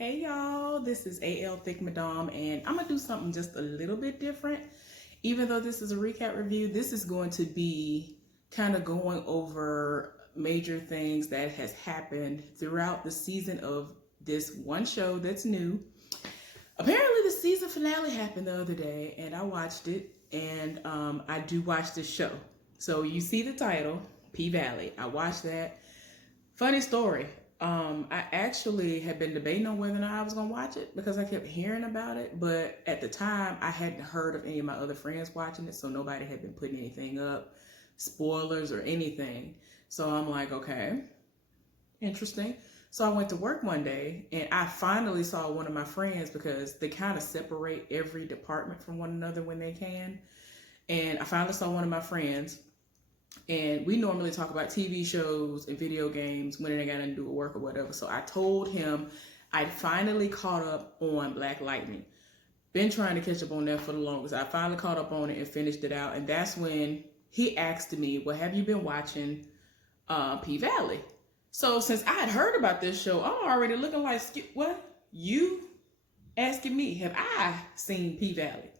Hey y'all, this is AL Thick Madame, and I'm gonna do something just a little bit different. Even though this is a recap review, this is going to be kind of going over major things that has happened throughout the season of this one show that's new. Apparently the season finale happened the other day and I watched it, and I do watch this show. So you see the title, P-Valley. I watched that. Funny story. I actually had been debating on whether or not I was gonna watch it because I kept hearing about it, but at the time I hadn't heard of any of my other friends watching it, so nobody had been putting anything up, spoilers or anything. So I'm like, okay, interesting. So I went to work one day and I finally saw one of my friends, because they kind of separate every department from one another when they can. And I finally saw one of my friends, and we normally talk about TV shows and video games when they got nothing to do with work or whatever. So I told him I finally caught up on Black Lightning. Been trying to catch up on that for the longest. I finally caught up on it and finished it out. And that's when he asked me, well, have you been watching P-Valley? So since I had heard about this show, I'm already looking like, what? You asking me, have I seen P-Valley?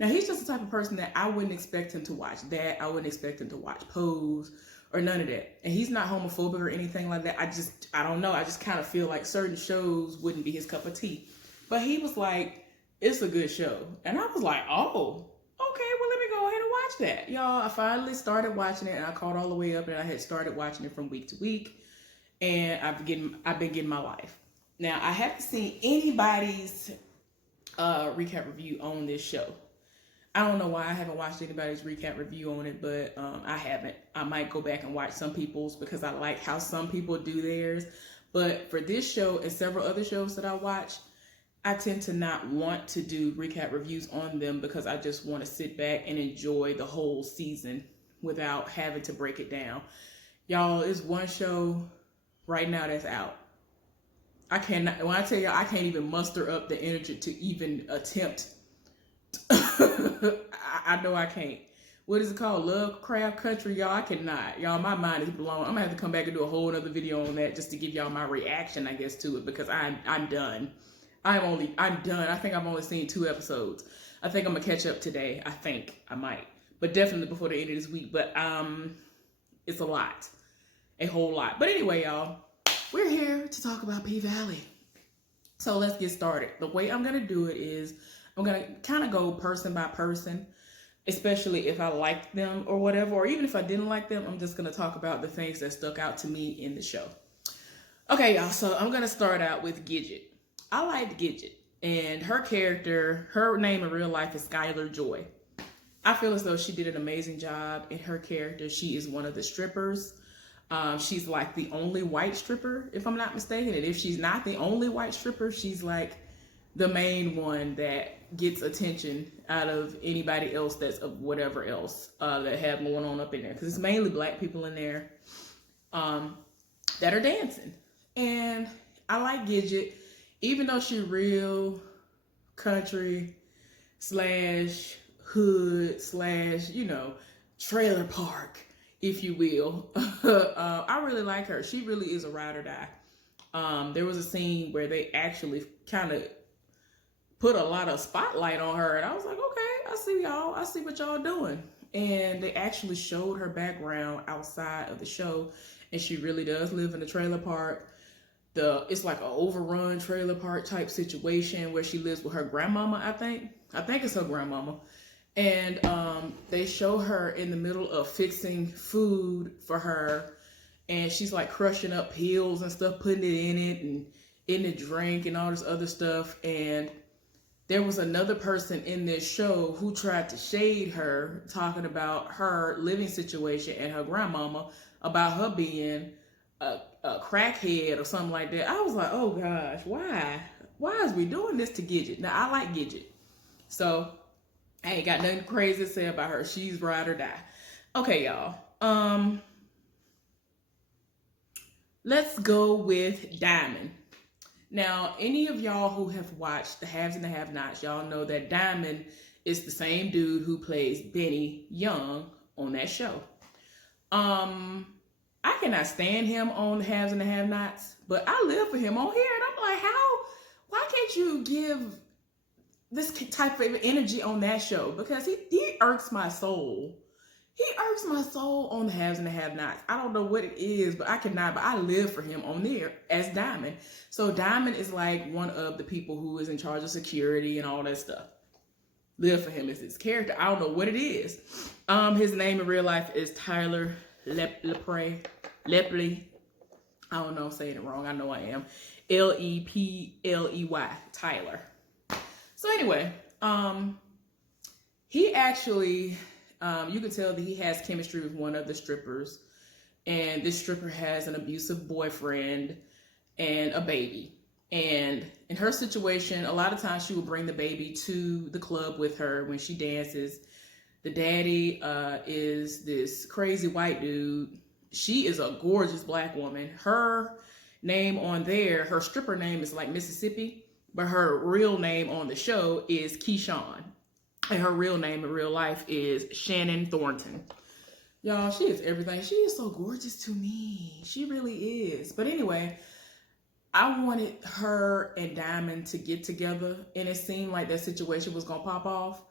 Now, he's just the type of person that I wouldn't expect him to watch that. I wouldn't expect him to watch Pose or none of that. And he's not homophobic or anything like that. I don't know. I just kind of feel like certain shows wouldn't be his cup of tea. But he was like, it's a good show. And I was like, oh, okay, well, let me go ahead and watch that. Y'all, I finally started watching it and I caught all the way up, and I had started watching it from week to week. And I've been getting my life. Now, I haven't seen anybody's recap review on this show. I don't know why I haven't watched anybody's recap review on it, but I haven't. I might go back and watch some people's because I like how some people do theirs. But for this show and several other shows that I watch, I tend to not want to do recap reviews on them because I just want to sit back and enjoy the whole season without having to break it down. Y'all, it's one show right now that's out. I cannot, when I tell y'all, I can't even muster up the energy to even attempt. I know I can't. What is it called? Lovecraft Country, y'all. I cannot. Y'all, my mind is blown. I'm gonna have to come back and do a whole other video on that just to give y'all my reaction, I guess, to it, because I'm done. I'm done. I think I've only seen 2 episodes. I think I'm gonna catch up today. I think I might, but definitely before the end of this week. But it's a lot, a whole lot. But anyway, y'all, we're here to talk about P-Valley. So let's get started. The way I'm gonna do it is I'm going to kind of go person by person, especially if I liked them or whatever, or even if I didn't like them, I'm just going to talk about the things that stuck out to me in the show. Okay, y'all, so I'm going to start out with Gidget. I liked Gidget, and her character, her name in real life is Skylar Joy. I feel as though she did an amazing job in her character. She is one of the strippers. She's like the only white stripper, if I'm not mistaken. And if she's not the only white stripper, she's like the main one that gets attention out of anybody else that's of whatever else that have going on up in there, because it's mainly black people in there that are dancing. And I like Gidget, even though she real country slash hood slash, you know, trailer park, if you will. I really like her. She really is a ride or die. There was a scene where they actually kind of put a lot of spotlight on her, and I was like, okay, I see y'all. I see what y'all doing. And they actually showed her background outside of the show, and she really does live in a trailer park. It's like an overrun trailer park type situation where she lives with her grandmama, I think it's her grandmama. And they show her in the middle of fixing food for her, and she's like crushing up pills and stuff, putting it in it and in the drink and all this other stuff. And there was another person in this show who tried to shade her, talking about her living situation and her grandmama, about her being a crackhead or something like that. I was like, oh gosh, why is we doing this to Gidget? Now, I like Gidget, so I ain't got nothing crazy to say about her. She's ride or die. Okay, y'all. Let's go with Diamond. Now, any of y'all who have watched The Haves and the Have-Nots, y'all know that Diamond is the same dude who plays Benny Young on that show. I cannot stand him on The Haves and the Have-Nots, but I live for him on here, and I'm like, did you give this type of energy on that show? Because he irks my soul. He irks my soul on the haves and the have-nots. I don't know what it is, but I cannot. But I live for him on there as Diamond. So Diamond is like one of the people who is in charge of security and all that stuff. Live for him as his character. I don't know what it is. His name in real life is Tyler Lepley. I don't know, I'm saying it wrong. I know I am. Lepley. Tyler. So anyway, he actually, you can tell that he has chemistry with one of the strippers, and this stripper has an abusive boyfriend and a baby. And in her situation, a lot of times she will bring the baby to the club with her when she dances. The daddy is this crazy white dude. She is a gorgeous black woman. Her name on there, her stripper name is like Mississippi, but her real name on the show is Keyshawn. And her real name in real life is Shannon Thornton. Y'all, she is everything. She is so gorgeous to me. She really is. But anyway, I wanted her and Diamond to get together, and it seemed like that situation was going to pop off.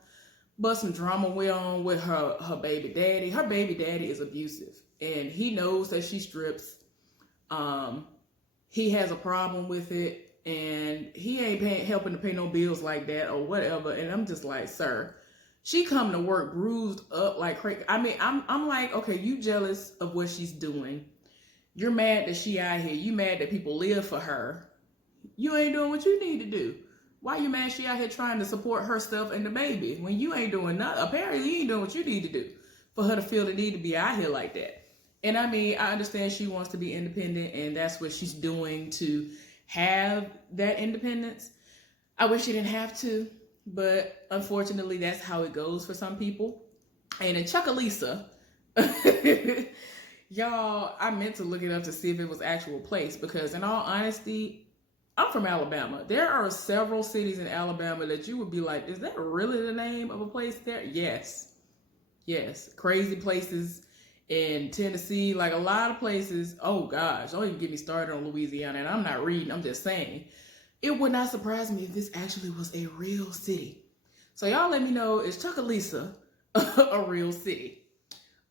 But some drama went on with her baby daddy. Her baby daddy is abusive, and he knows that she strips. He has a problem with it. And he ain't helping to pay no bills like that or whatever. And I'm just like, sir, she come to work bruised up like crazy. I mean, I'm like, okay, you jealous of what she's doing. You're mad that she out here. You mad that people live for her. You ain't doing what you need to do. Why you mad she out here trying to support her stuff and the baby when you ain't doing nothing? Apparently you ain't doing what you need to do for her to feel the need to be out here like that. And I mean, I understand she wants to be independent, and that's what she's doing to have that independence. I wish she didn't have to, but unfortunately that's how it goes for some people. And in Chucalissa, y'all, I meant to look it up to see if it was actual place, because in all honesty, I'm from Alabama. There are several cities in Alabama that you would be like, is that really the name of a place there? Yes. Crazy places in Tennessee, like a lot of places. Oh gosh, don't even get me started on Louisiana. And I'm not reading, I'm just saying. It would not surprise me if this actually was a real city. So y'all let me know, is Chucalissa a real city?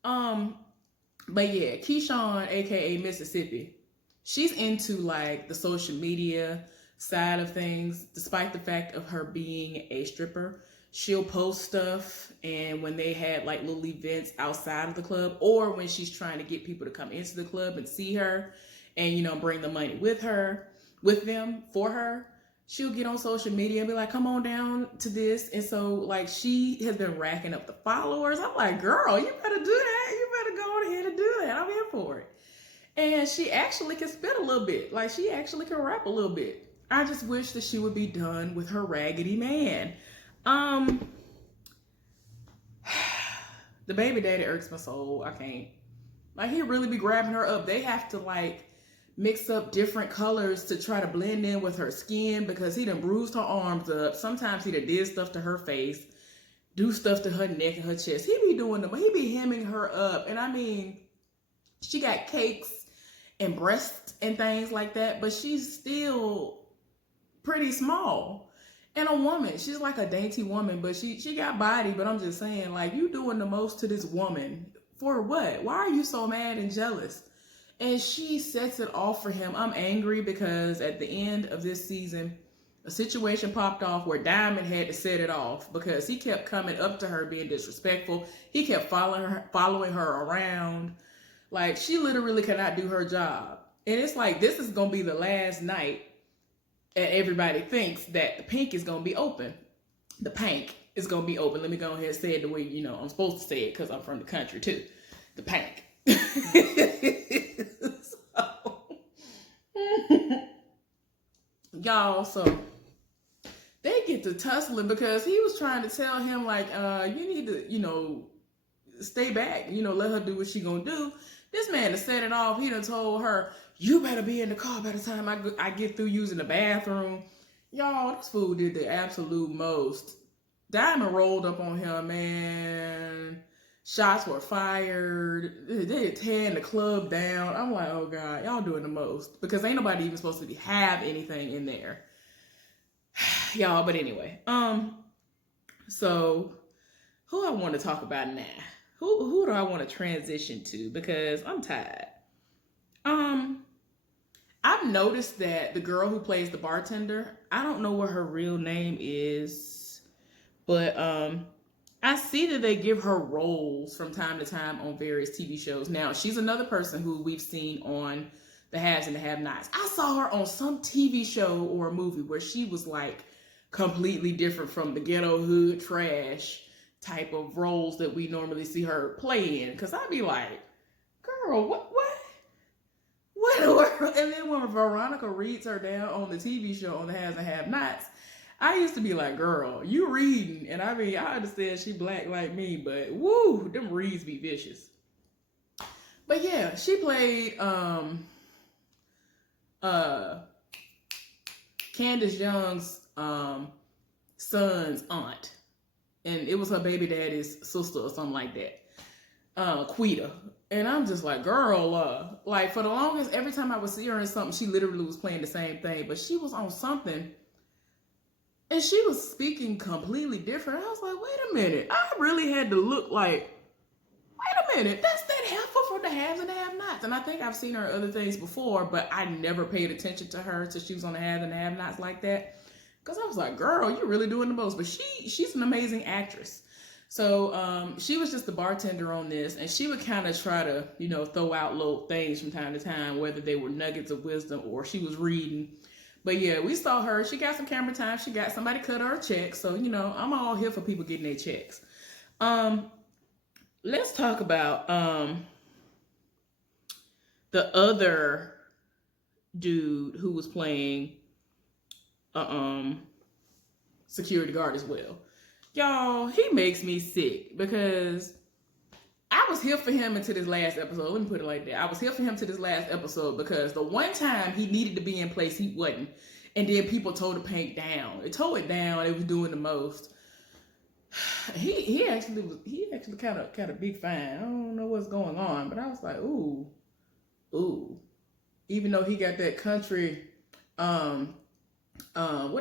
But yeah, Keyshawn, aka Mississippi, she's into like the social media side of things. Despite the fact of her being a stripper, she'll post stuff, and when they had like little events outside of the club, or when she's trying to get people to come into the club and see her and, you know, bring the money with them for her, she'll get on social media and be like, come on down to this. And so like she has been racking up the followers. I'm like, girl, you better do that. You better go on ahead and do that. I'm here for it. And she actually can spit a little bit. Like she actually can rap a little bit. I just wish that she would be done with her raggedy man. The baby daddy irks my soul. I can't. Like, he'll really be grabbing her up. They have to like mix up different colors to try to blend in with her skin, because he done bruised her arms up. Sometimes he done did stuff to her face, do stuff to her neck and her chest. He be hemming her up. And I mean, she got cakes and breasts and things like that, but she's still pretty small. And a woman, she's like a dainty woman, but she got body. But I'm just saying, like, you doing the most to this woman for what? Why are you so mad and jealous? And she sets it off for him. I'm angry because at the end of this season, a situation popped off where Diamond had to set it off because he kept coming up to her being disrespectful. He kept following her around. Like, she literally cannot do her job. And it's like, this is going to be the last night. And everybody thinks that the Pynk is going to be open. The Pynk is going to be open. Let me go ahead and say it the way, you know, I'm supposed to say it because I'm from the country too. The Pynk. Y'all, so they get to tussling because he was trying to tell him, like, you need to, you know, stay back, you know, let her do what she gonna do. This man to set it off, he done told her, you better be in the car by the time I get through using the bathroom. Y'all, this fool did the absolute most. Diamond rolled up on him, man. Shots were fired. They tearing the club down. I'm like, oh God, y'all doing the most. Because ain't nobody even supposed to have anything in there. y'all. But anyway, so who I want to talk about now? Who do I want to transition to? Because I'm tired. I've noticed that the girl who plays the bartender, I don't know what her real name is, but I see that they give her roles from time to time on various TV shows. Now, she's another person who we've seen on The Haves and the Have-Nots. I saw her on some TV show or a movie where she was like completely different from the ghetto hood trash type of roles that we normally see her play in. Because I'd be like, girl, what? What in the world? And then when Veronica reads her down on the TV show on The Haves and Have-Nots, I used to be like, girl, you reading. And I mean, I understand she black like me, but woo, them reads be vicious. But yeah, she played Candace Young's son's aunt. And it was her baby daddy's sister or something like that. Quita. And I'm just like, girl, like for the longest, every time I would see her in something, she literally was playing the same thing. But she was on something and she was speaking completely different. I was like, wait a minute. I really had to look like, wait a minute, that's that heifer from The Haves and the Have-Nots. And I think I've seen her other things before, but I never paid attention to her till she was on The Haves and the Have-Nots like that. Because I was like, girl, you're really doing the most. But she's an amazing actress. So she was just the bartender on this, and she would kind of try to, you know, throw out little things from time to time, whether they were nuggets of wisdom or she was reading. But yeah, we saw her. She got some camera time. She got somebody cut her a check. So, you know, I'm all here for people getting their checks. Let's talk about the other dude who was playing security guard as well. Y'all, he makes me sick because I was here for him until this last episode. Let me put it like that. I was here for him to this last episode because the one time he needed to be in place, he wasn't. And then people tore the Pynk down. It tore it down. It was doing the most. He actually kind of big fine. I don't know what's going on, but I was like, ooh. Even though he got that country, what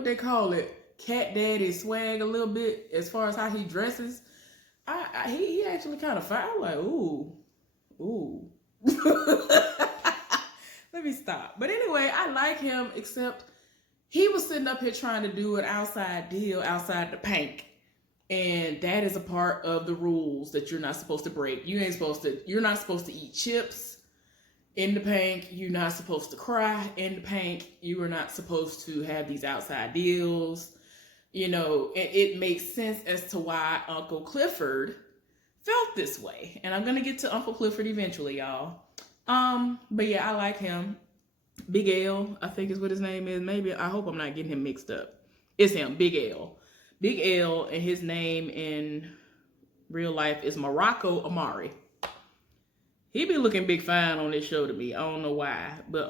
they call it? Cat daddy swag a little bit as far as how he dresses. He actually kind of fine. I'm like, ooh. Let me stop. But anyway, I like him, except he was sitting up here trying to do an outside deal outside the Pynk. And that is a part of the rules that you're not supposed to break. You're not supposed to eat chips in the Pynk. You're not supposed to cry in the Pynk. You are not supposed to have these outside deals. You know, it makes sense as to why Uncle Clifford felt this way. And I'm going to get to Uncle Clifford eventually, y'all. But yeah, I like him. Big L, I think is what his name is. Maybe, I hope I'm not getting him mixed up. It's him, Big L. Big L, and his name in real life is Morocco Amari. He be looking big fine on this show to me. I don't know why, but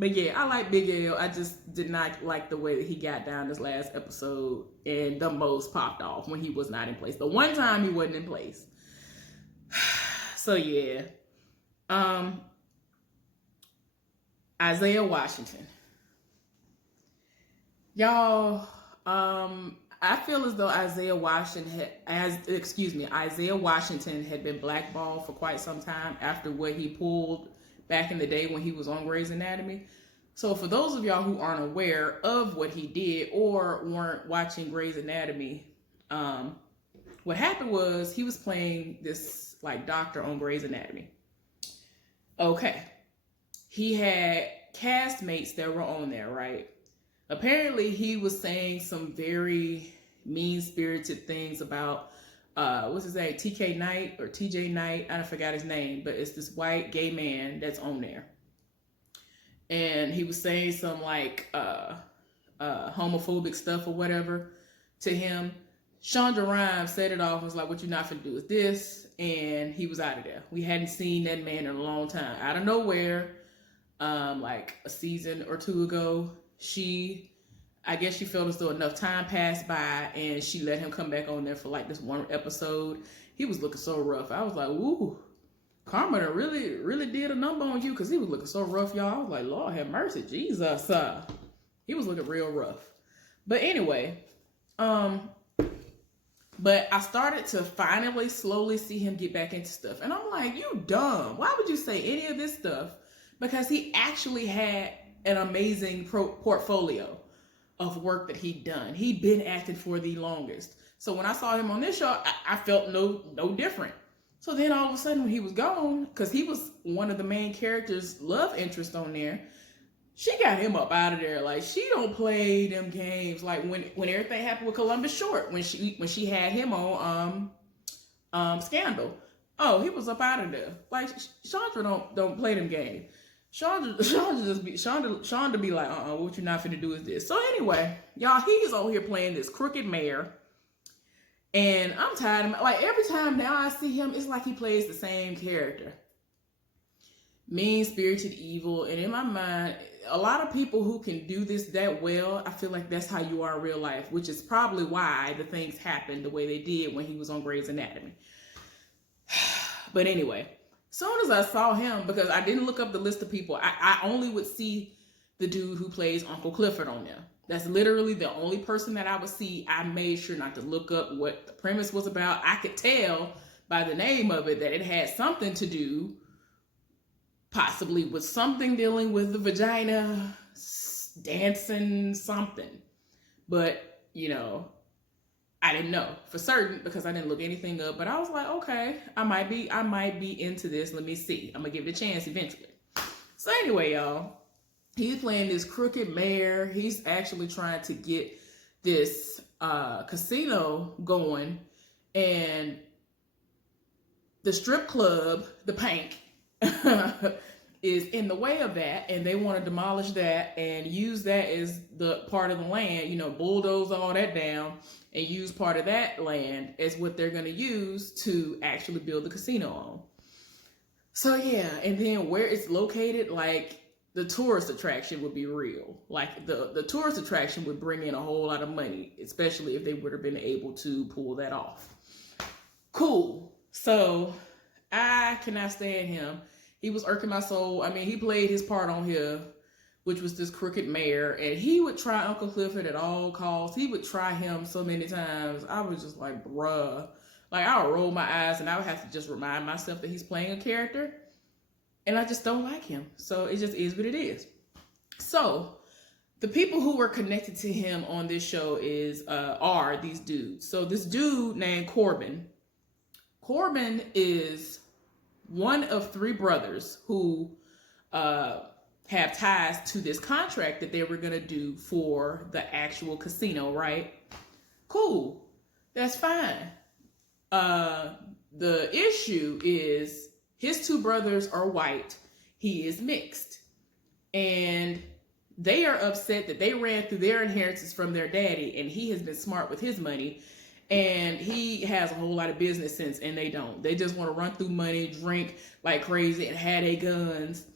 but yeah, I like Big L. I just did not like the way that he got down this last episode, and the most popped off when he was not in place. The one time he wasn't in place. So yeah. Isaiah Washington. Y'all, I feel as though Isaiah Washington had been blackballed for quite some time after what he pulled back in the day when he was on Grey's Anatomy. So for those of y'all who aren't aware of what he did or weren't watching Grey's Anatomy, what happened was he was playing this like doctor on Grey's Anatomy. Okay. He had castmates that were on there, right? Apparently he was saying some very mean-spirited things about what's his name? TK Knight or TJ Knight. I forgot his name, but it's this white gay man that's on there. And he was saying some like homophobic stuff or whatever to him. Shonda Rhimes set it off and was like, what you not finna do with this? And he was out of there. We hadn't seen that man in a long time. Out of nowhere, like a season or two ago, I guess she felt as though enough time passed by and she let him come back on there for like this one episode. He was looking so rough. I was like, woo. Karma done really did a number on you because he was looking so rough, y'all. I was like, Lord have mercy, Jesus. He was looking real rough. But anyway, but I started to finally slowly see him get back into stuff. And I'm like, you dumb. Why would you say any of this stuff? Because he actually had an amazing portfolio of work that he'd done. He'd been acting for the longest. So when I saw him on this show, I felt no different. So then all of a sudden when he was gone, because he was one of the main characters' love interest on there, she got him up out of there. Like, she don't play them games. Like when everything happened with Columbus Short, when she had him on Scandal. Oh, he was up out of there. Like, Chandra don't play them games. Chandra be like, what you not finna do is this. So anyway, y'all, he's over here playing this crooked mayor. And I'm tired of, like, every time now I see him, it's like he plays the same character. Mean-spirited evil. And in my mind, a lot of people who can do this that well, I feel like that's how you are in real life, which is probably why the things happened the way they did when he was on Grey's Anatomy. But anyway, soon as I saw him, because I didn't look up the list of people, I only would see the dude who plays Uncle Clifford on there. That's literally the only person that I would see. I made sure not to look up what the premise was about. I could tell by the name of it that it had something to do, possibly with something dealing with the vagina, dancing, something. But, you know, I didn't know for certain because I didn't look anything up. But I was like, okay, I might be into this. Let me see. I'm gonna give it a chance eventually. So anyway, y'all. He's playing this crooked mayor. He's actually trying to get this casino going. And the strip club, the Pynk, is in the way of that. And they want to demolish that and use that as the part of the land, you know, bulldoze all that down and use part of that land as what they're going to use to actually build the casino on. So yeah, and then where it's located, like, the tourist attraction would be real. Like, the tourist attraction would bring in a whole lot of money, especially if they would have been able to pull that off. Cool. So I cannot stand him. He was irking my soul. I mean, he played his part on here, which was this crooked mayor, and he would try Uncle Clifford at all costs. He would try him so many times. I was just like, bruh. Like, I would roll my eyes and I would have to just remind myself that he's playing a character. And I just don't like him. So it just is what it is. So the people who were connected to him on this show are these dudes. So this dude named Corbin. Corbin is one of three brothers who have ties to this contract that they were going to do for the actual casino, right? Cool. That's fine. The issue is his two brothers are white. He is mixed. And they are upset that they ran through their inheritance from their daddy, and he has been smart with his money. And he has a whole lot of business sense, and they don't. They just want to run through money, drink like crazy, and have their guns,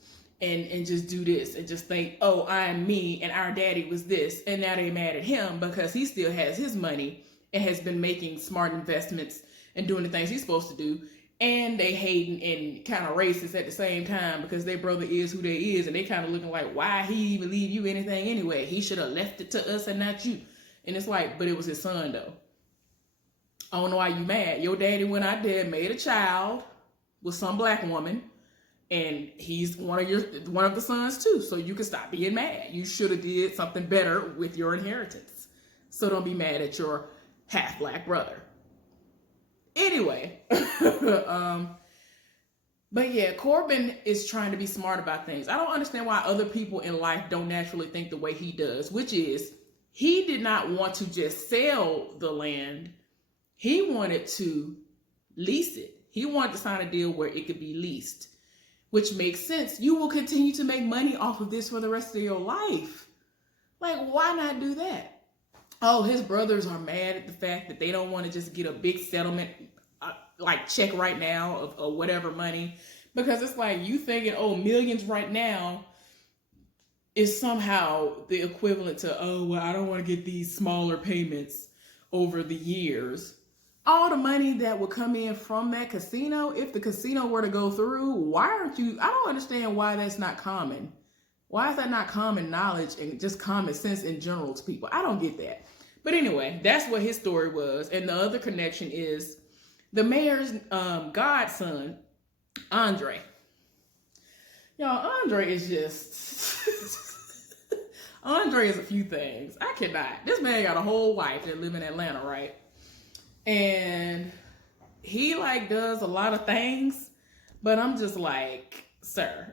and just do this, and just think, oh, I'm me, and our daddy was this. And now they mad at him because he still has his money and has been making smart investments and doing the things he's supposed to do. And they hating and kind of racist at the same time because their brother is who they is, and they kind of looking like, why he even leave you anything anyway? He should have left it to us and not you. And it's like, but it was his son though. I don't know why you mad. Your daddy went out there and made a child with some black woman, and he's one of the sons too. So you can stop being mad. You should have did something better with your inheritance. So don't be mad at your half black brother. Anyway, but yeah, Corbin is trying to be smart about things. I don't understand why other people in life don't naturally think the way he does, which is he did not want to just sell the land. He wanted to lease it. He wanted to sign a deal where it could be leased, which makes sense. You will continue to make money off of this for the rest of your life. Like, why not do that? Oh, his brothers are mad at the fact that they don't want to just get a big settlement, like check right now of whatever money. Because it's like you thinking, oh, millions right now is somehow the equivalent to, oh, well, I don't want to get these smaller payments over the years. all the money that would come in from that casino, if the casino were to go through, why aren't you? I don't understand why that's not common. Why is that not common knowledge and just common sense in general to people? I don't get that. But anyway, that's what his story was. And the other connection is the mayor's godson, Andre. Y'all, Andre is just... Andre is a few things. I cannot. This man got a whole wife that live in Atlanta, right? And he like does a lot of things, but I'm just like, sir,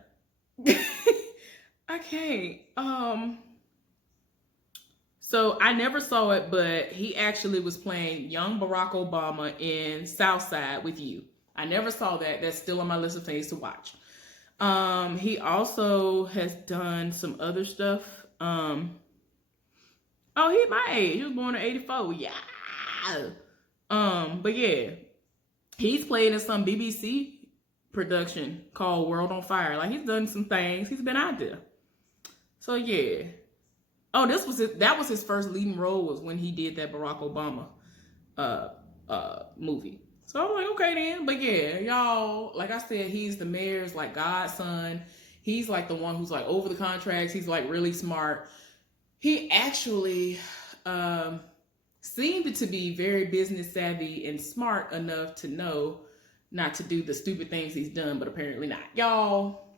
I can't. So I never saw it, but he actually was playing young Barack Obama in Southside with You. I never saw that. That's still on my list of things to watch. He also has done some other stuff. Oh, he's my age. He was born in 84. Yeah. But yeah, he's played in some BBC production called World on Fire. Like, he's done some things. He's been out there. So yeah. Oh, that was his first leading role, was when he did that Barack Obama movie. So I'm like, okay then. But yeah, y'all, like I said, he's the mayor's like godson. He's like the one who's like over the contracts. He's like really smart. He actually seemed to be very business savvy and smart enough to know not to do the stupid things he's done, but apparently not. Y'all,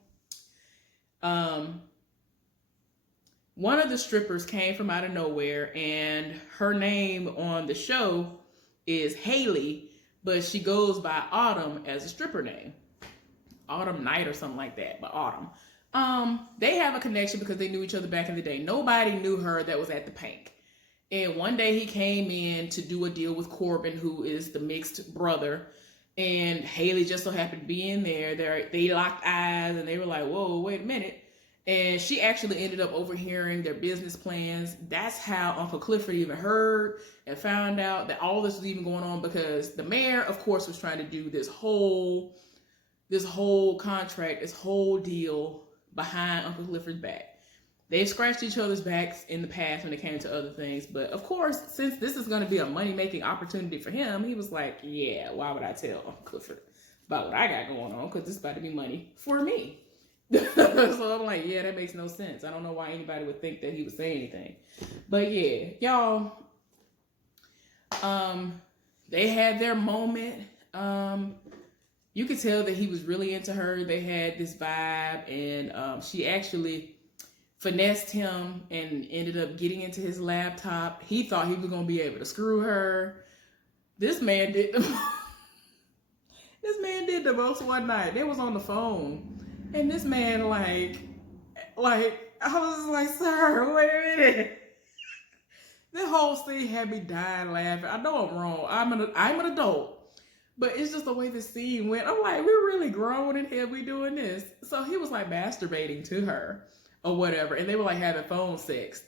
one of the strippers came from out of nowhere, and her name on the show is Haley, but she goes by Autumn as a stripper name. Autumn Night or something like that, but Autumn. They have a connection because they knew each other back in the day. Nobody knew her that was at the Pynk. And one day he came in to do a deal with Corbin, who is the mixed brother. And Haley just so happened to be in there. They locked eyes and they were like, whoa, wait a minute. And she actually ended up overhearing their business plans. That's how Uncle Clifford even heard and found out that all this was even going on, because the mayor, of course, was trying to do this whole contract, this whole deal behind Uncle Clifford's back. They've scratched each other's backs in the past when it came to other things. But of course, since this is going to be a money-making opportunity for him, he was like, yeah, why would I tell Uncle Clifford about what I got going on? Because this is about to be money for me. So I'm like, yeah, that makes no sense. I don't know why anybody would think that he would say anything. But yeah, y'all, they had their moment. You could tell that he was really into her. They had this vibe, and she actually finessed him and ended up getting into his laptop. He thought he was going to be able to screw her. This man did the most one night. They was on the phone, and this man like I was like, sir, wait a minute. The whole scene had me dying laughing. I know I'm wrong. I'm an adult. But it's just the way the scene went. I'm like, we're really grown in here. We doing this. So he was like masturbating to her or whatever. And they were like having phone sex.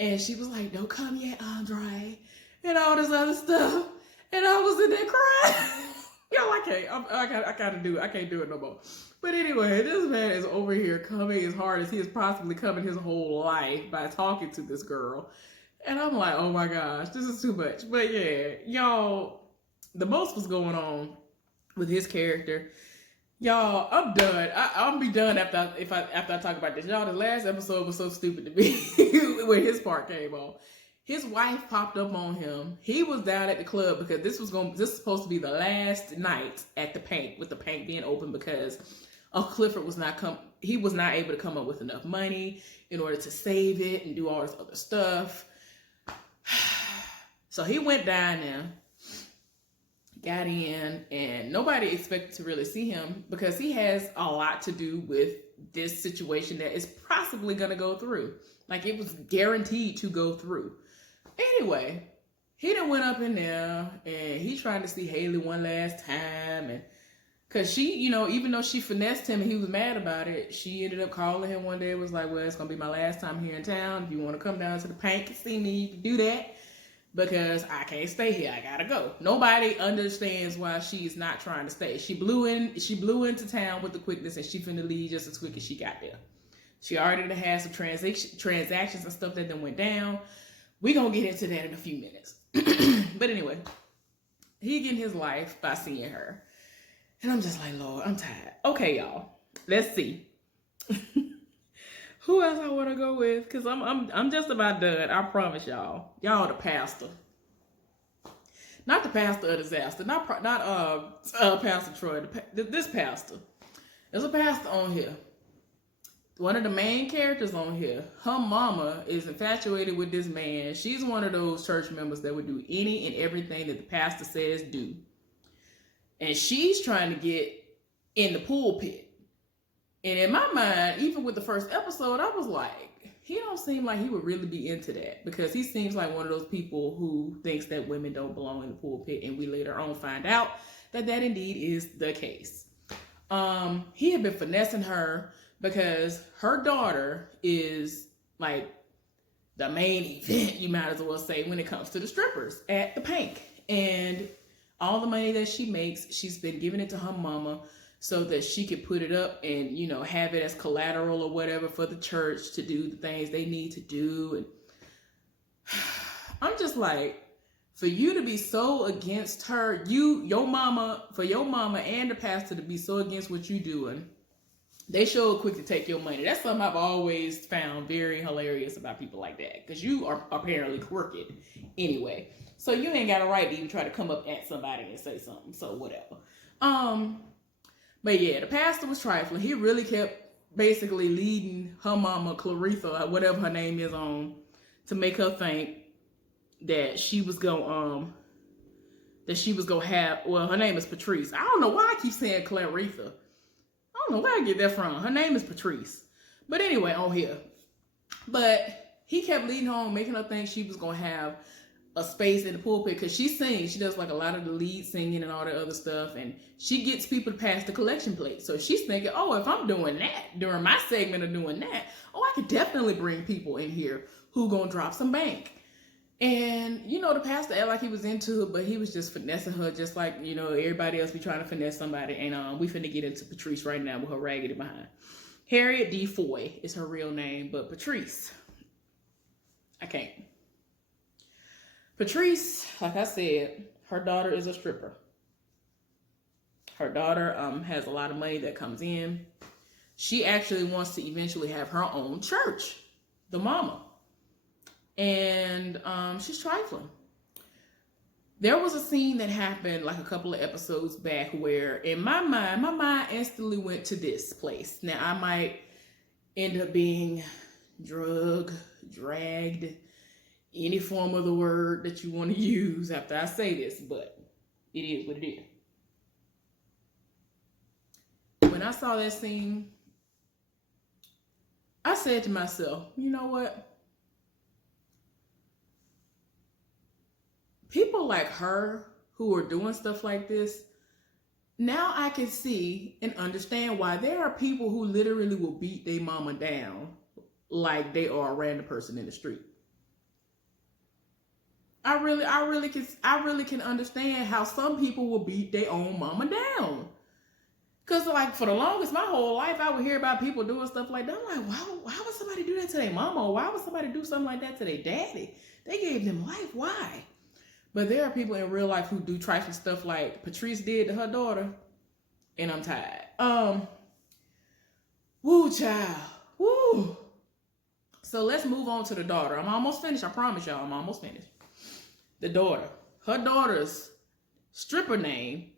And she was like, don't come yet, Andre. And all this other stuff. And I was in there crying. Yo, I can't do it no more. But anyway, this man is over here coming as hard as he has possibly come in his whole life by talking to this girl. And I'm like, oh my gosh, this is too much. But yeah, y'all, the most was going on with his character. Y'all, I'm done. I'll be done after I talk about this. Y'all, the last episode was so stupid to me when his part came on. His wife popped up on him. He was down at the club because this was supposed to be the last night at the Pynk, with the Pynk being open, because Uncle Clifford was not able to come up with enough money in order to save it and do all this other stuff. So he went down there, got in, and nobody expected to really see him because he has a lot to do with this situation that is possibly going to go through. Like, it was guaranteed to go through. Anyway, he done went up in there and he tried to see Haley one last time, and because she, even though she finessed him and he was mad about it, she ended up calling him one day and was like, well, it's going to be my last time here in town. If you want to come down to the Pynk and see me, you can do that, because I can't stay here. I gotta go. Nobody understands why she's not trying to stay. She blew into town with the quickness, and she finna leave just as quick as she got there. She already had some transactions and stuff that then went down. We gonna get into that in a few minutes. But anyway, he getting his life by seeing her. And I'm just like, Lord, I'm tired. Okay, y'all. Let's see. Who else I want to go with? Because I'm just about done. I promise y'all. Y'all the pastor. Not the pastor of disaster. Not Pastor Troy. This pastor. There's a pastor on here. One of the main characters on here. Her mama is infatuated with this man. She's one of those church members that would do any and everything that the pastor says do. And she's trying to get in the pulpit. And in my mind, even with the first episode, I was like, he don't seem like he would really be into that, because he seems like one of those people who thinks that women don't belong in the pulpit, and we later on find out that that indeed is the case. He had been finessing her because her daughter is like the main event, you might as well say, when it comes to the strippers at the Pynk. And all the money that she makes, she's been giving it to her mama so that she could put it up and, you know, have it as collateral or whatever for the church to do the things they need to do. And I'm just like, for you to be so against her, your mama and the pastor to be so against what you doing, they sure quick to take your money. That's something I've always found very hilarious about people like that, because you are apparently crooked anyway. So you ain't got a right to even try to come up at somebody and say something. So whatever. But yeah, the pastor was trifling. He really kept basically leading her mama, Clarissa, whatever her name is, on to make her think that she was gonna have, well, her name is Patrice. I don't know why I keep saying Clarissa. I don't know where I get that from. Her name is Patrice. But anyway, on here. But he kept leading her on, making her think she was gonna have a space in the pulpit, because she sings. She does like a lot of the lead singing and all that other stuff, and she gets people to pass the collection plate. So she's thinking, oh, if I'm doing that during my segment of doing that, oh, I could definitely bring people in here who gonna drop some bank. And you know, the pastor acted like he was into it, but he was just finessing her, just like, you know, everybody else be trying to finesse somebody. And we finna get into Patrice right now with her raggedy behind. Harriet D. Foy is her real name, but Patrice, I can't. Patrice, like I said, her daughter is a stripper. Her daughter has a lot of money that comes in. She actually wants to eventually have her own church, the mama. And she's trifling. There was a scene that happened like a couple of episodes back where, in my mind instantly went to this place. Now, I might end up being dragged, any form of the word that you want to use after I say this, but it is what it is. When I saw that scene, I said to myself, you know what? People like her who are doing stuff like this, now I can see and understand why there are people who literally will beat their mama down like they are a random person in the street. I really can understand how some people will beat their own mama down. Cause like for the longest, my whole life, I would hear about people doing stuff like that. I'm like, why would somebody do that to their mama? Or why would somebody do something like that to their daddy? They gave them life. Why? But there are people in real life who do trifling stuff like Patrice did to her daughter. And I'm tired. Woo, child. Woo. So let's move on to the daughter. I'm almost finished. I promise y'all, I'm almost finished. The daughter. Her daughter's stripper name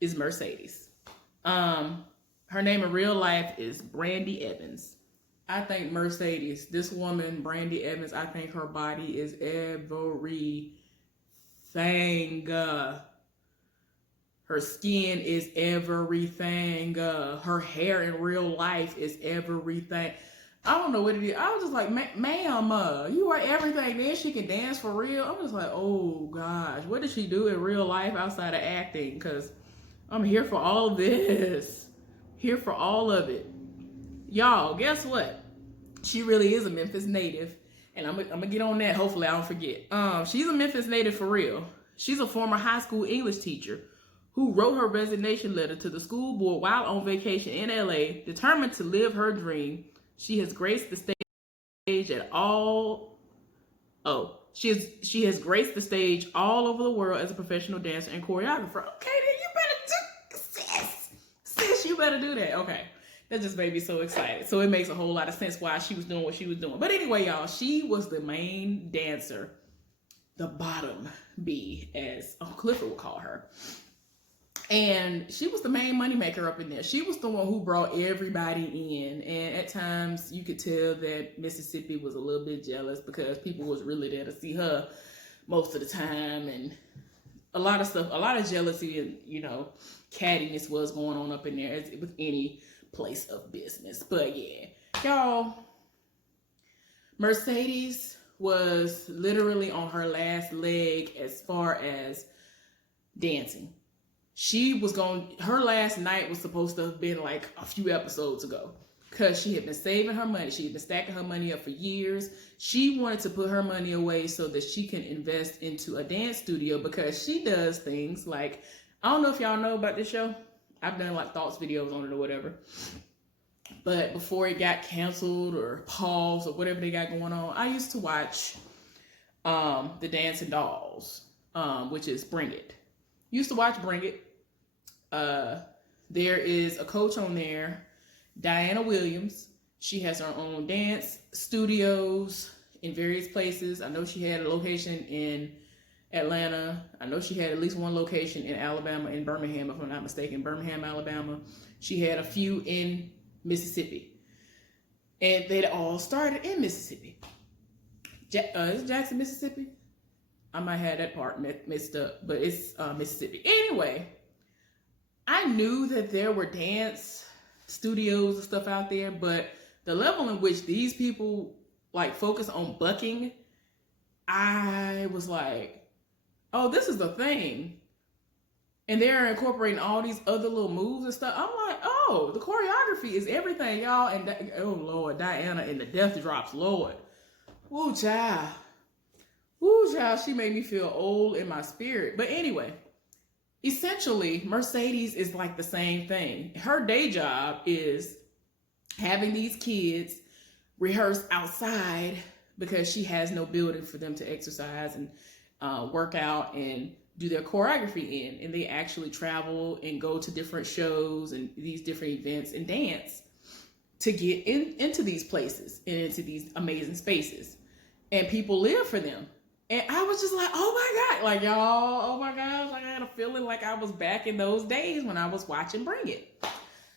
is Mercedes. Her name in real life is Brandy Evans. I think Mercedes, this woman, Brandy Evans, I think her body is everything. Her skin is everything. Her hair in real life is everything. I don't know what it is. I was just like, ma'am, you are everything. Then she can dance for real. I'm just like, oh gosh, what did she do in real life outside of acting? Because I'm here for all this. Here for all of it. Y'all, guess what? She really is a Memphis native. And I'm gonna get on that. Hopefully I don't forget. She's a Memphis native for real. She's a former high school English teacher who wrote her resignation letter to the school board while on vacation in LA, determined to live her dream. She has graced the stage at all. Oh, She has graced the stage all over the world as a professional dancer and choreographer. Okay, then you better do, sis, you better do that. Okay, that just made me so excited. So it makes a whole lot of sense why she was doing what she was doing. But anyway, y'all, she was the main dancer, the bottom B, as Uncle Clifford would call her. And she was the main moneymaker up in there. She was the one who brought everybody in. And at times you could tell that Mississippi was a little bit jealous because people was really there to see her most of the time. And a lot of stuff, a lot of jealousy and, you know, cattiness was going on up in there as with any place of business. But yeah, y'all, Mercedes was literally on her last leg as far as dancing. She was her last night was supposed to have been like a few episodes ago because she had been saving her money. She had been stacking her money up for years. She wanted to put her money away so that she can invest into a dance studio because she does things like, I don't know if y'all know about this show. I've done like thoughts videos on it or whatever. But before it got canceled or paused or whatever they got going on, I used to watch the Dancing Dolls, which is Bring It. Used to watch Bring It. There is a coach on there, Diana Williams. She has her own dance studios in various places. I know she had a location in Atlanta. I know she had at least one location in Alabama, in Birmingham, if I'm not mistaken, Birmingham, Alabama. She had a few in Mississippi. And they all started in Mississippi. Is it Jackson, Mississippi? I might have that part messed up, but it's Mississippi. Anyway, I knew that there were dance studios and stuff out there, but the level in which these people like focus on bucking, I was like, oh, this is the thing. And they're incorporating all these other little moves and stuff. I'm like, oh, the choreography is everything, y'all. And oh, Lord, Diana and the death drops, Lord. Woo, child. Woo, child, she made me feel old in my spirit. But anyway, essentially, Mercedes is like the same thing. Her day job is having these kids rehearse outside because she has no building for them to exercise and work out and do their choreography in. And they actually travel and go to different shows and these different events and dance to get into these places and into these amazing spaces. And people live for them. And I was just like, oh my God, like y'all, oh my gosh, I had a feeling like I was back in those days when I was watching Bring It.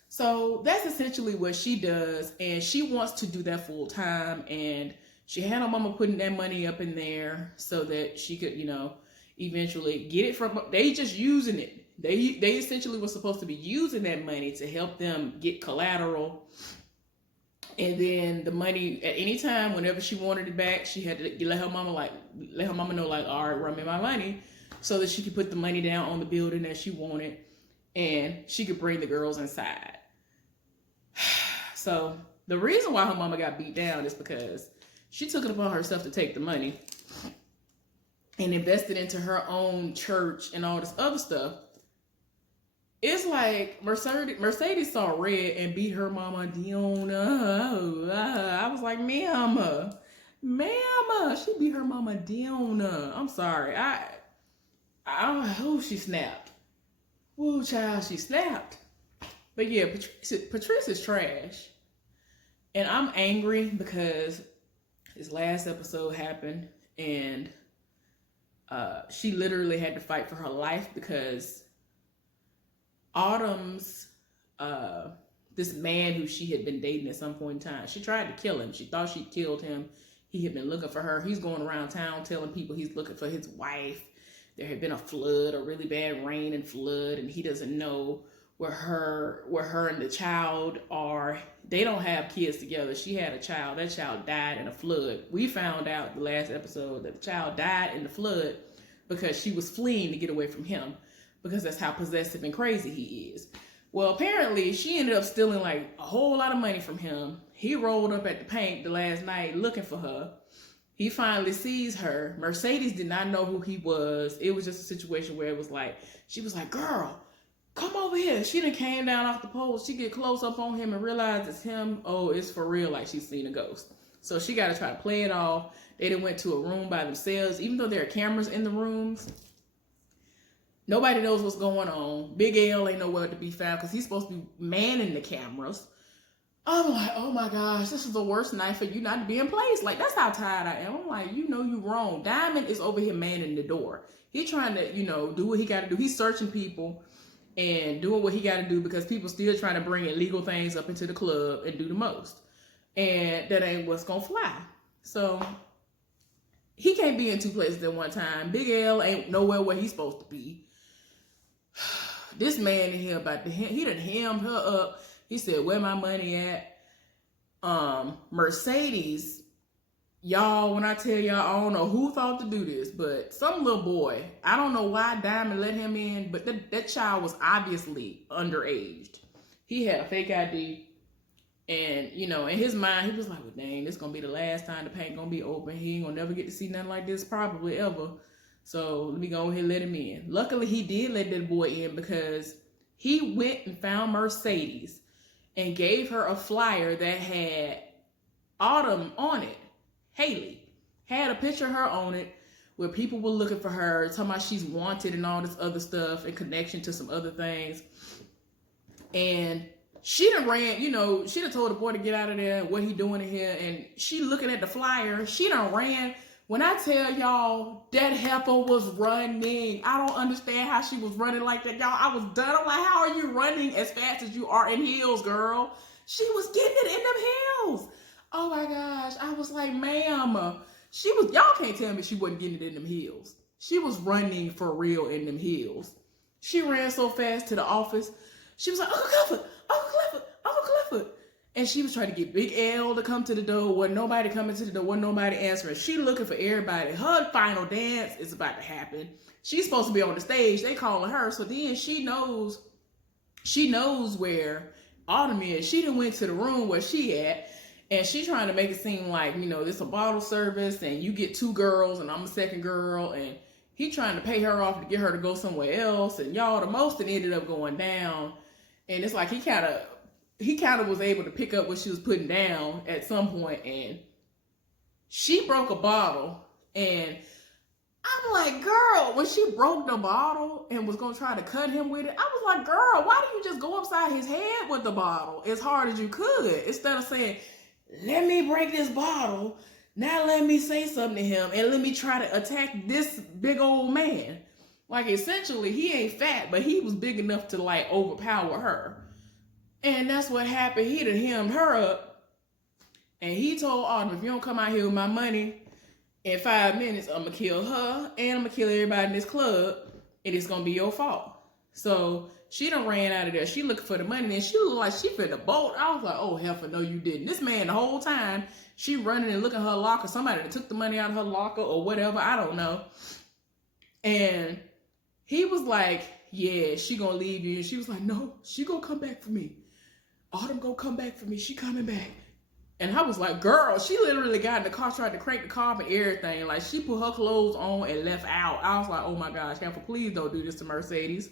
So that's essentially what she does. And she wants to do that full time. And she had her mama putting that money up in there so that she could, you know, eventually get it from, they just using it. They essentially were supposed to be using that money to help them get collateral. And then the money, at any time, whenever she wanted it back, she had to let her mama know, like, all right, run me my money, so that she could put the money down on the building that she wanted, and she could bring the girls inside. So the reason why her mama got beat down is because she took it upon herself to take the money and invest it into her own church and all this other stuff. It's like Mercedes saw red and beat her mama down. I was like, ma'am, she beat her mama down. I'm sorry. She snapped. Woo, child, she snapped. But yeah, Patrice is trash. And I'm angry because this last episode happened and she literally had to fight for her life because Autumn's, this man who she had been dating at some point in time, she tried to kill him. She thought she killed him. He had been looking for her. He's going around town telling people he's looking for his wife. There had been a flood, a really bad rain and flood, and he doesn't know where her and the child are. They don't have kids together. She had a child. That child died in a flood. We found out the last episode that the child died in the flood because she was fleeing to get away from him, because that's how possessive and crazy he is. Well, apparently she ended up stealing like a whole lot of money from him. He rolled up at the Pynk the last night looking for her. He finally sees her. Mercedes did not know who he was. It was just a situation where it was like, she was like, girl, come over here. She done came down off the pole. She get close up on him and realized it's him. Oh, it's for real, like she's seen a ghost. So she got to try to play it off. They done went to a room by themselves. Even though there are cameras in the rooms, nobody knows what's going on. Big L ain't nowhere to be found because he's supposed to be manning the cameras. I'm like, oh my gosh, this is the worst night for you not to be in place. Like, that's how tired I am. I'm like, you know you wrong. Diamond is over here manning the door. He trying to, you know, do what he got to do. He's searching people and doing what he got to do because people still trying to bring illegal things up into the club and do the most. And that ain't what's going to fly. So he can't be in two places at one time. Big L ain't nowhere where he's supposed to be. This man in here about to, he done hemmed her up. He said, where my money at? Mercedes, y'all, when I tell y'all, I don't know who thought to do this, but some little boy, I don't know why Diamond let him in, but that child was obviously underaged. He had a fake ID, and, you know, in his mind, he was like, well, dang, this gonna be the last time the Pynk gonna be open. He ain't gonna never get to see nothing like this probably ever. So let me go ahead and let him in. Luckily, he did let that boy in because he went and found Mercedes and gave her a flyer that had Autumn on it. Haley had a picture of her on it where people were looking for her, talking about she's wanted and all this other stuff in connection to some other things. And she done ran, you know, she done told the boy to get out of there and what he doing in here. And she looking at the flyer, she done ran. When I tell y'all that heifer was running, I don't understand how she was running like that, y'all. I was done. I'm like, how are you running as fast as you are in heels, girl? She was getting it in them heels. Oh my gosh. I was like, ma'am, y'all can't tell me she wasn't getting it in them heels. She was running for real in them heels. She ran so fast to the office. She was like, Uncle Clifford, Uncle Clifford, Uncle Clifford. And she was trying to get Big L to come to the door. Wasn't nobody coming to the door. Wasn't nobody answering. She looking for everybody. Her final dance is about to happen. She's supposed to be on the stage. They calling her. So then she knows where Autumn is. She done went to the room where she at. And she trying to make it seem like, you know, this a bottle service. And you get two girls and I'm a second girl. And he trying to pay her off to get her to go somewhere else. And y'all, the most that ended up going down. And it's like he kind of was able to pick up what she was putting down at some point, and she broke a bottle. And I'm like, girl, when she broke the bottle and was gonna try to cut him with it, I was like, girl, why didn't you just go upside his head with the bottle as hard as you could, instead of saying, let me break this bottle, now let me say something to him and let me try to attack this big old man. Like, essentially, he ain't fat, but he was big enough to, like, overpower her. And that's what happened. He done hemmed her up. And he told Autumn, if you don't come out here with my money in 5 minutes, I'm going to kill her and I'm going to kill everybody in this club. And it's going to be your fault. So she done ran out of there. She looking for the money. And she looked like she finna bolt. I was like, oh, heifer, no, you didn't. This man, the whole time, she running and looking at her locker. Somebody that took the money out of her locker or whatever. I don't know. And he was like, yeah, she gonna leave you. And she was like, no, she gonna come back for me. Autumn gonna come back for me. She coming back. And I was like, girl, she literally got in the car, tried to crank the car and everything. Like, she put her clothes on and left out. I was like, oh my gosh, Heifer, please don't do this to Mercedes.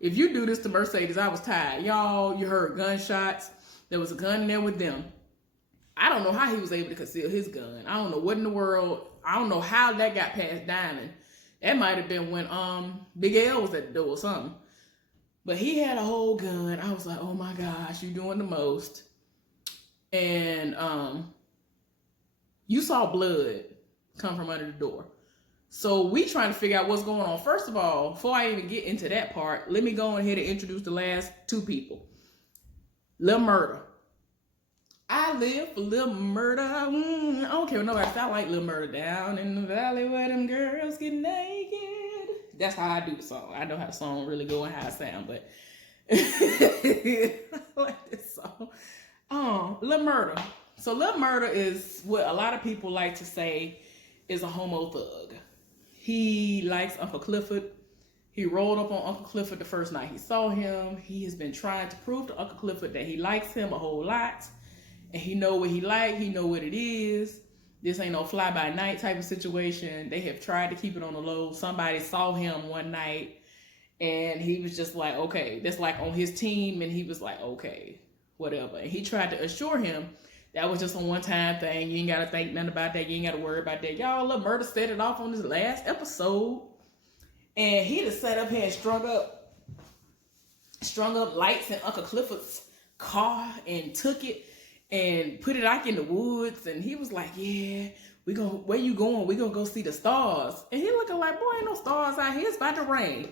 If you do this to Mercedes, I was tired. Y'all, you heard gunshots. There was a gun in there with them. I don't know how he was able to conceal his gun. I don't know what in the world. I don't know how that got past Diamond. That might have been when Big L was at the door or something. But he had a whole gun. I was like, oh my gosh, you doing the most. And you saw blood come from under the door. So we trying to figure out what's going on. First of all, before I even get into that part, let me go ahead and introduce the last two people. Lil Murder. I live for Lil Murder. I don't care what nobody say. I like Lil Murder. Down in the valley where them girls get naked. That's how I do the song. I know how the song really go and how it sound, but I like this song. Lil Murder. So Lil Murder is what a lot of people like to say is a homo thug. He likes Uncle Clifford. He rolled up on Uncle Clifford the first night he saw him. He has been trying to prove to Uncle Clifford that he likes him a whole lot. And he know what he like. He know what it is. This ain't no fly-by-night type of situation. They have tried to keep it on the low. Somebody saw him one night and he was just like, okay. That's like on his team. And he was like, okay, whatever. And he tried to assure him That was just a one-time thing. You ain't got to think nothing about that. You ain't got to worry about that. Y'all, Lil Murda set it off on this last episode. And he just sat up here and strung up lights in Uncle Clifford's car and took it and put it out in the woods. And he was like, yeah, where you going? We gonna go see the stars. And he looking like, boy, ain't no stars out here. It's about to rain.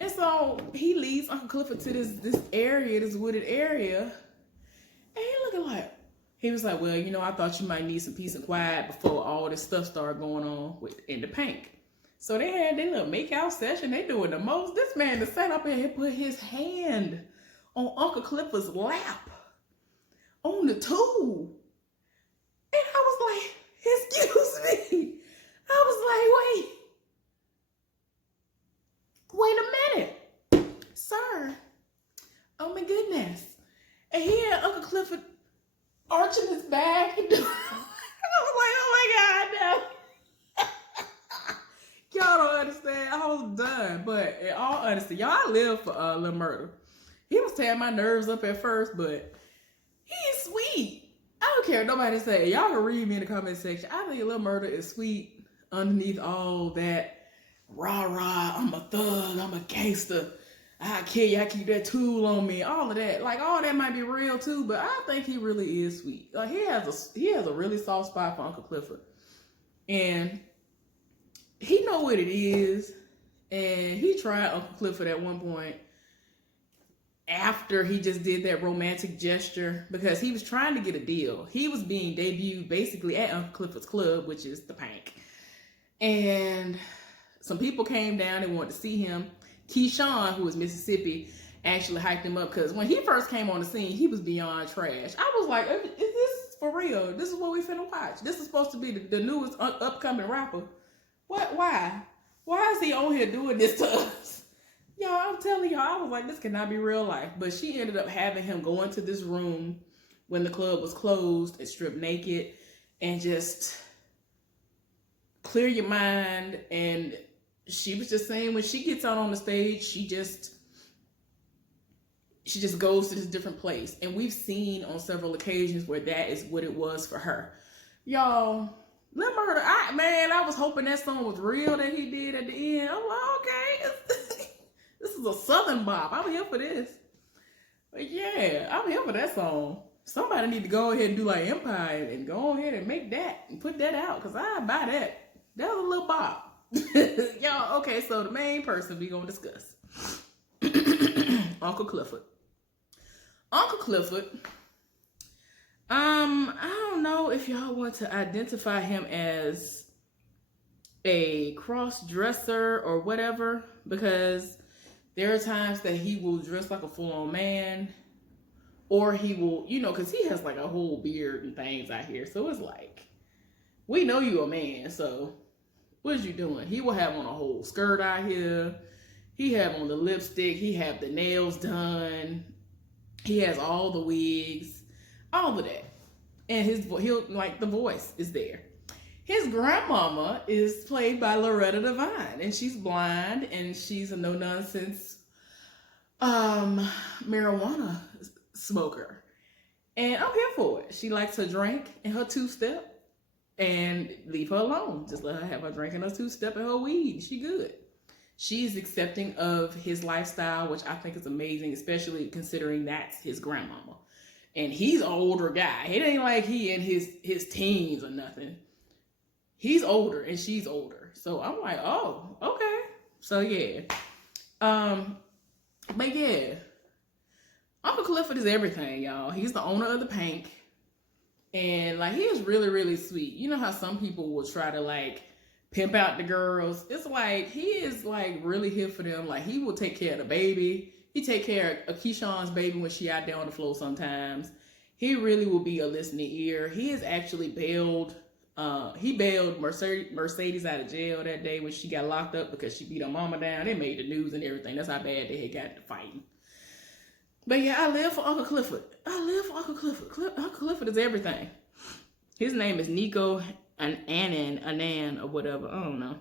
And so he leads Uncle Clifford to this area, this wooded area. And he looking like, he was like, well, I thought you might need some peace and quiet before all this stuff started going on in the Pynk. So they had their little make-out session. They doing the most. This man just sat up and put his hand on Uncle Clifford's lap on the tool. And I was like, excuse me. I was like, wait a minute. Sir. Oh my goodness. And he had Uncle Clifford arching his back. And I was like, oh my God, no. Y'all don't understand. I was done. But in all honesty, y'all, I live for Lil Murda. He was tearing my nerves up at first, but he's sweet. I don't care what nobody say. Y'all can read me in the comment section. I think Lil Murda is sweet underneath all that rah-rah, I'm a thug, I'm a gangster. I kill you, I keep that tool on me, all of that. Like, all that might be real too, but I think he really is sweet. Like, he has a really soft spot for Uncle Clifford. And he know what it is. And he tried Uncle Clifford at one point after he just did that romantic gesture because he was trying to get a deal. He was being debuted basically at Uncle Clifford's club, which is the Pynk. And some people came down and wanted to see him. Keyshawn, who was Mississippi, actually hyped him up because when he first came on the scene, he was beyond trash. I was like, is this for real? This is what we finna watch. This is supposed to be the newest upcoming rapper. What? Why? Why is he on here doing this to us? Y'all, I'm telling y'all, I was like, this cannot be real life. But she ended up having him go into this room when the club was closed and stripped naked and just clear your mind. And she was just saying when she gets out on the stage, she just goes to this different place. And we've seen on several occasions where that is what it was for her. Y'all, Lil Murda, I was hoping that song was real that he did at the end. I'm like, okay, this is a Southern bop. I'm here for this. But yeah, I'm here for that song. Somebody need to go ahead and do like Empire and go ahead and make that and put that out because I buy that. That was a little bop. Y'all, okay, so the main person we gonna discuss. Uncle Clifford. Uncle Clifford. I don't know if y'all want to identify him as a cross-dresser or whatever, because there are times that he will dress like a full-on man, or he will, because he has like a whole beard and things out here. So it's like, we know you a man, so what is you doing? He will have on a whole skirt out here. He have on the lipstick. He have the nails done. He has all the wigs, all of that. And the voice is there. His grandmama is played by Loretta Devine, and she's blind, and she's a no-nonsense marijuana smoker. And I'm here for it. She likes her drink and her two-step, and leave her alone. Just let her have her drink and her two-step and her weed. She good. She's accepting of his lifestyle, which I think is amazing, especially considering that's his grandmama. And he's an older guy. It ain't like he in his teens or nothing. He's older and she's older. So I'm like, oh, okay. So yeah. But yeah. Uncle Clifford is everything, y'all. He's the owner of the Pynk. And like, he is really, really sweet. You know how some people will try to like pimp out the girls? It's like, he is like really here for them. Like, he will take care of the baby. He take care of Keyshawn's baby when she out there on the floor sometimes. He really will be a listening ear. He has actually bailed Mercedes out of jail that day when she got locked up because she beat her mama down. They made the news and everything. That's how bad they had got to fighting. But yeah, I live for Uncle Clifford. Uncle Clifford is everything. His name is Nico Anan or whatever. I don't know.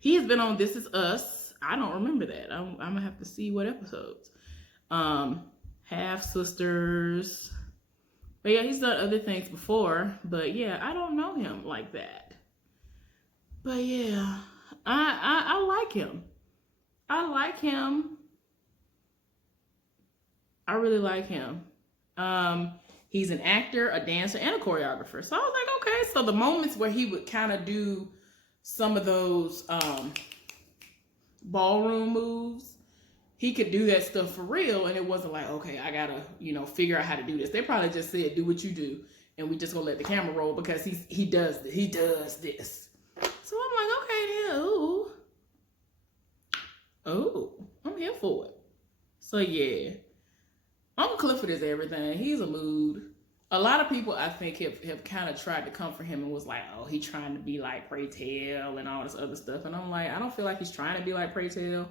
He has been on This Is Us. I don't remember that. I'm gonna have to see what episodes. Half Sisters. But yeah, he's done other things before. But yeah, I don't know him like that. But yeah, I like him. I like him. I really like him. He's an actor, a dancer, and a choreographer. So I was like, okay. So the moments where he would kind of do some of those ballroom moves, he could do that stuff for real, and it wasn't like, okay, I gotta, figure out how to do this. They probably just said, do what you do, and we just gonna let the camera roll because he does this. So I'm like, okay, yeah, ooh, I'm here for it. So yeah, Uncle Clifford is everything. He's a mood. A lot of people, I think, have kind of tried to come for him and was like, oh, he's trying to be like Pray Tell and all this other stuff. And I'm like, I don't feel like he's trying to be like Pray Tell.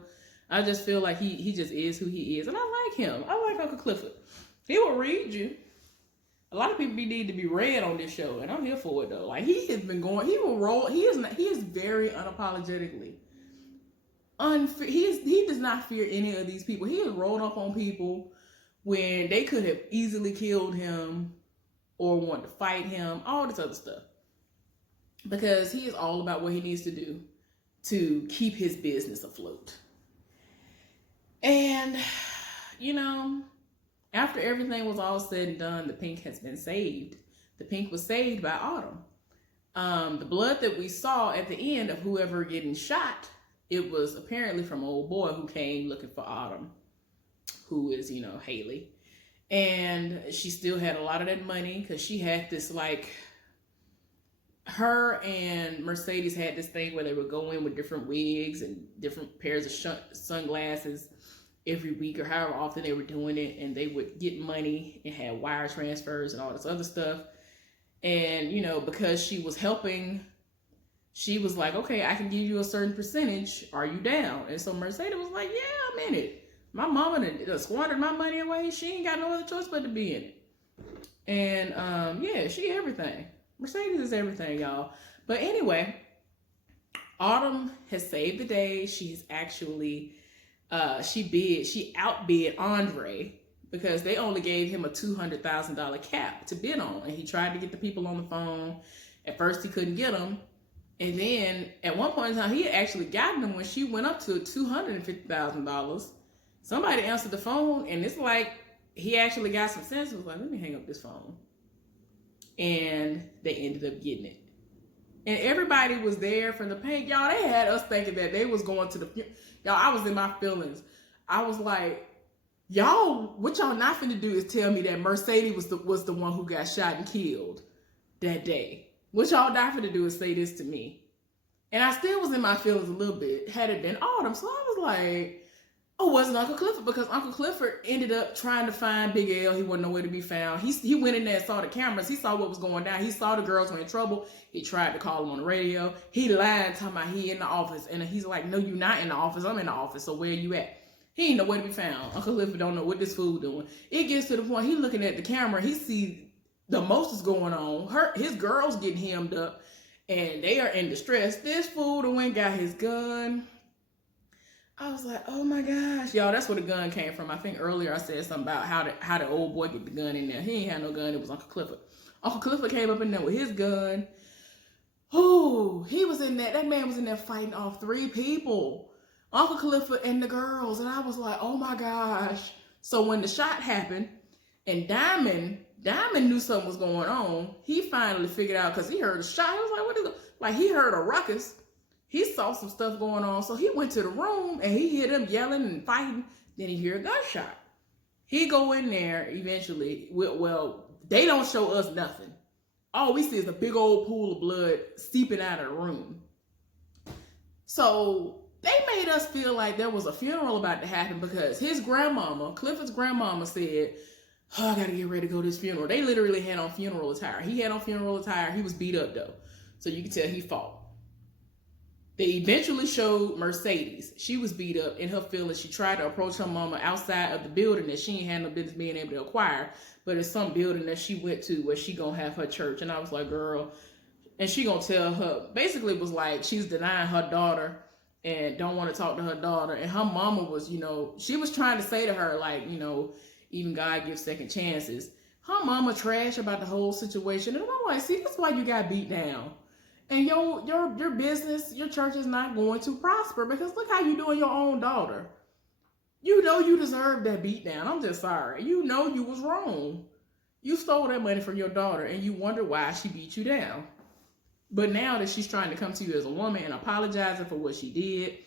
I just feel like he just is who he is. And I like him. I like Uncle Clifford. He will read you. A lot of people need to be read on this show, and I'm here for it though. Like, he has been going, he will roll. He is very unapologetically. He does not fear any of these people. He has rolled up on people when they could have easily killed him or wanted to fight him, all this other stuff. Because he is all about what he needs to do to keep his business afloat. And, after everything was all said and done, the Pynk has been saved. The Pynk was saved by Autumn. The blood that we saw at the end of whoever getting shot, it was apparently from an old boy who came looking for Autumn, who is, Haley. And she still had a lot of that money because she had this, like, her and Mercedes had this thing where they would go in with different wigs and different pairs of sunglasses every week or however often they were doing it. And they would get money and had wire transfers and all this other stuff. And, because she was helping, she was like, okay, I can give you a certain percentage. Are you down? And so Mercedes was like, yeah, I'm in it. My mama done squandered my money away. She ain't got no other choice but to be in it. And yeah, she everything. Mercedes is everything, y'all. But anyway, Autumn has saved the day. She's actually she outbid Andre because they only gave him a $200,000 cap to bid on, and he tried to get the people on the phone. At first, he couldn't get them. And then at one point in time, he had actually gotten them when she went up to $250,000. Somebody answered the phone, and it's like he actually got some sense. He was like, let me hang up this phone. And they ended up getting it. And everybody was there for the Pynk. Y'all, they had us thinking that they was going to the... Y'all, I was in my feelings. I was like, y'all, what y'all not finna do is tell me that Mercedes was the one who got shot and killed that day. What y'all not finna do is say this to me. And I still was in my feelings a little bit had it been Autumn. So I was like... Oh, it wasn't Uncle Clifford, because Uncle Clifford ended up trying to find Big L. He wasn't nowhere to be found. He went in there and saw the cameras. He saw what was going down. He saw the girls were in trouble. He tried to call them on the radio. He lied, talking about he in the office. And he's like, no, you're not in the office. I'm in the office. So where you at? He ain't nowhere to be found. Uncle Clifford don't know what this fool doing. It gets to the point, he looking at the camera. He see the most is going on. His girls getting hemmed up, and they are in distress. This fool that went got his gun. I was like, oh my gosh. Y'all, that's where the gun came from. I think earlier I said something about how the old boy get the gun in there. He ain't had no gun. It was Uncle Clifford. Uncle Clifford came up in there with his gun. Oh, he was in there. That man was in there fighting off 3 people. Uncle Clifford and the girls. And I was like, oh my gosh. So when the shot happened and Diamond knew something was going on, he finally figured out, because he heard a shot. He was like, what is it? Like, he heard a ruckus. He saw some stuff going on, so he went to the room and he heard them yelling and fighting. Then he heard a gunshot. He go in there eventually. Well, they don't show us nothing. All we see is a big old pool of blood seeping out of the room. So they made us feel like there was a funeral about to happen, because his grandmama, Clifford's grandmama, said, oh, I gotta get ready to go to this funeral. They literally had on funeral attire. He had on funeral attire. He was beat up though, so you can tell he fought. They eventually showed Mercedes. She was beat up in her feelings. She tried to approach her mama outside of the building that she ain't had no business being able to acquire. But it's some building that she went to where she gonna have her church. And I was like, girl. And she gonna tell her, basically was like, she's denying her daughter and don't want to talk to her daughter. And her mama was, she was trying to say to her, like, even God gives second chances. Her mama trash about the whole situation. And I'm like, see, that's why you got beat down. And your business, your church is not going to prosper because look how you doing your own daughter. You know you deserve that beat down. I'm just sorry. You know you was wrong. You stole that money from your daughter and you wonder why she beat you down. But now that she's trying to come to you as a woman and apologizing for what she did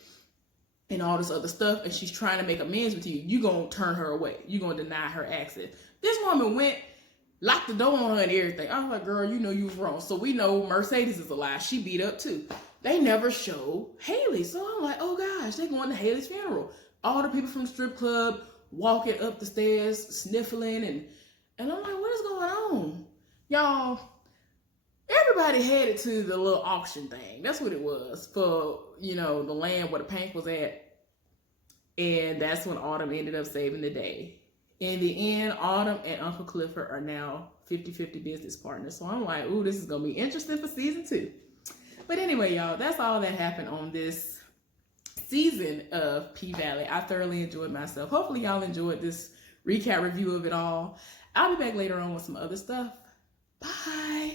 and all this other stuff, and she's trying to make amends with you, you gonna turn her away. You gonna deny her access. This woman went, locked the door on her and everything. I was like, girl, you know you was wrong. So we know Mercedes is a lie. She beat up too. They never showed Haley. So I'm like, oh gosh, they're going to Haley's funeral. All the people from the strip club walking up the stairs, sniffling, and I'm like, what is going on? Y'all, everybody headed to the little auction thing. That's what it was for, the land where the Pynk was at. And that's when Autumn ended up saving the day. In the end, Autumn and Uncle Clifford are now 50-50 business partners. So I'm like, ooh, this is going to be interesting for season 2. But anyway, y'all, that's all that happened on this season of P-Valley. I thoroughly enjoyed myself. Hopefully y'all enjoyed this recap review of it all. I'll be back later on with some other stuff. Bye.